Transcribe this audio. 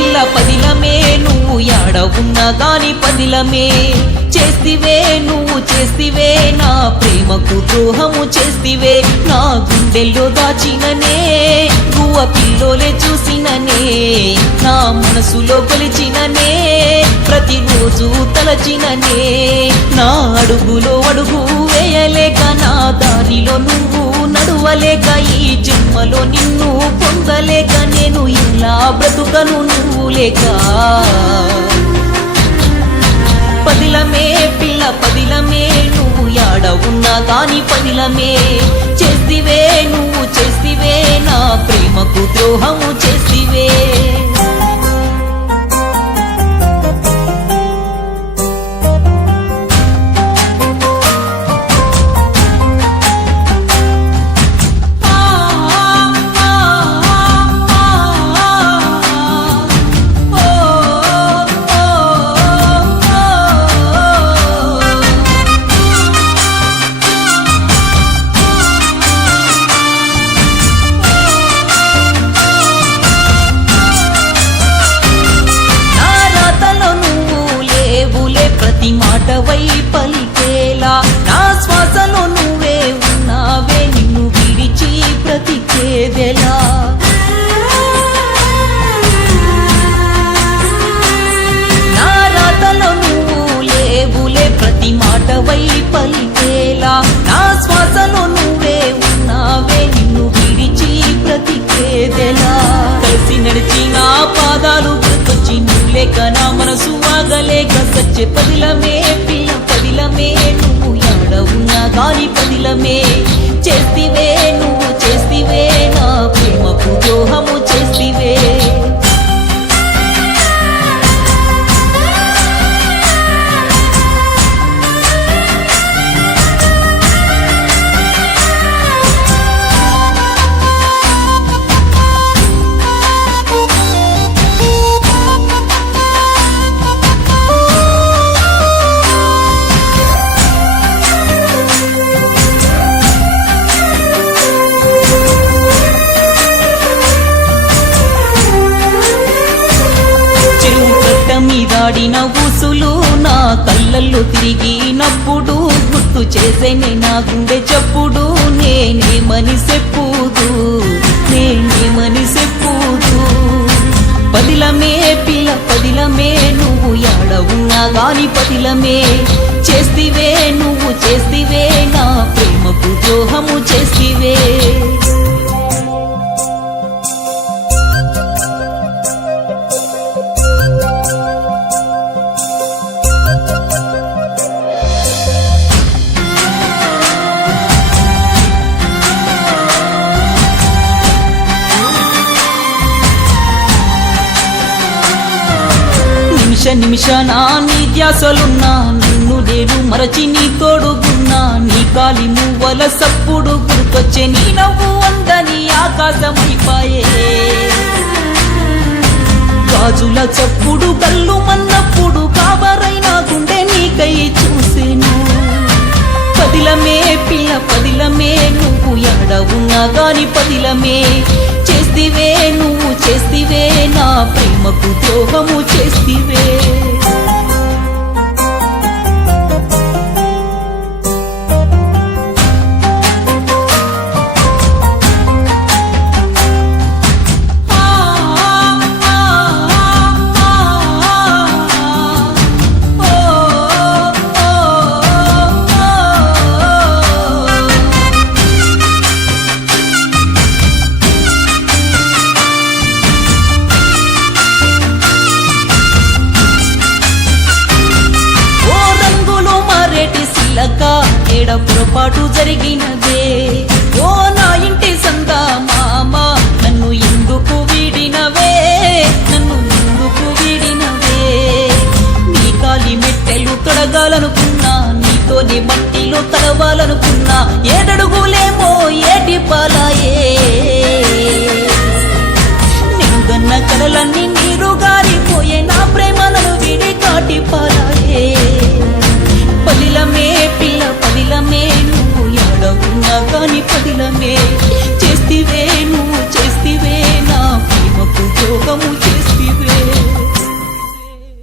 పిల్ల పదిలమే నువ్వు యాడ ఉన్నా గాని పదిలమే చేస్తివే నువ్వు చేస్తివే నా ప్రేమకు ద్రోహము చేస్తివే నా గుండెల్లో దాచిననే గువ్వ పిల్లోలే చూసిననే నా మనసులో కొలిచిననే ప్రతిరోజు తలచిననే నా అడుగులో అడుగు వేయలేక నా దారిలో నువ్వు నడువలేక ఈ జన్మలో నిన్ను పొందలేక నేను ఇలా బ్రతుకను నువ్వు లేక పదిలమే పిల్ల పదిలమే నువ్వు యాడ ఉన్నా గాని పదిలమే చేస్తివే నువ్వు చేస్తివే నా ప్రేమకు ద్రోహము చేస్తివే మాటవై పలికేలా నా శ్వాసలో నువ్వే ఉన్నావే నిన్ను విడిచి బ్రతికేదెలా నా రాతలో నువ్వు లేవులే ప్రతి మాటవై పలికేలా నా శ్వాసలో నువ్వే ఉన్నావే నిన్ను విడిచి బ్రతికేదెలా కలిసి నడిచి నా పాదాలు గుర్తొచ్చి నువ్వు లేక నా మనసు ఆగలేక సచ్చే పదిలమే పిల్ల పదిలమే నువ్వు యాడ ఉన్నా గాని పదిలమే చేస్తివే నువ్వు చేస్తివే నా ప్రేమకు ద్రోహము చేస్తివే మీదాడిన ఊసులు నా కళ్ళల్లో తిరిగినప్పుడు గుర్తు చేసేనే నా గుండె చప్పుడు నేనేమని చెప్పుదు నేనేమని చెప్పుదు పదిలమే పిల్ల పదిలమే నువ్వు యాడ ఉన్నా గాని పదిలమే చేస్తివే నువ్వు చేస్తివే నా ప్రేమకు ద్రోహము చేస్తివే నిమిషాన నీ ధ్యాసలున్నా నిన్ను నేను మరచి నీ తోడుగున్నా నీ కాలి మువ్వల సప్పుడు గుర్తొచ్చే నీ నవ్వు అందని ఆకాశమైపాయే గాజుల చప్పుడు కళ్ళు మన్నప్పుడు కాబరైన గుండె నీకై చూసేను పదిలమే పిల్ల పదిలమే నువ్వు యాడ ఉన్నా గాని పదిలమే చేస్తివే నువ్వు చేస్తివే నా ప్రేమకు ద్రోహము చేస్తివే ఏడ పొరపాటు జరిగినదే ఓ నా ఇంటి సందా మామ నన్ను ఎందుకు వీడినవే నన్ను ఎందుకు వీడినవే నీ కాలి మెట్టెలు తొడగాలనుకున్నా నీతోనే మట్టిలో తడవాలనుకున్నా ఏడడుగులేమో ఏటి పాలాయే నింగన్న కలలన్నీ నీరు గారిపోయే నా ప్రేమ నన్ను విడి కాటి పాలాయే పదిలమే పిల్ల పదిలమే నువ్వు యాడ ఉన్నా గాని పదిలమే చేస్తివే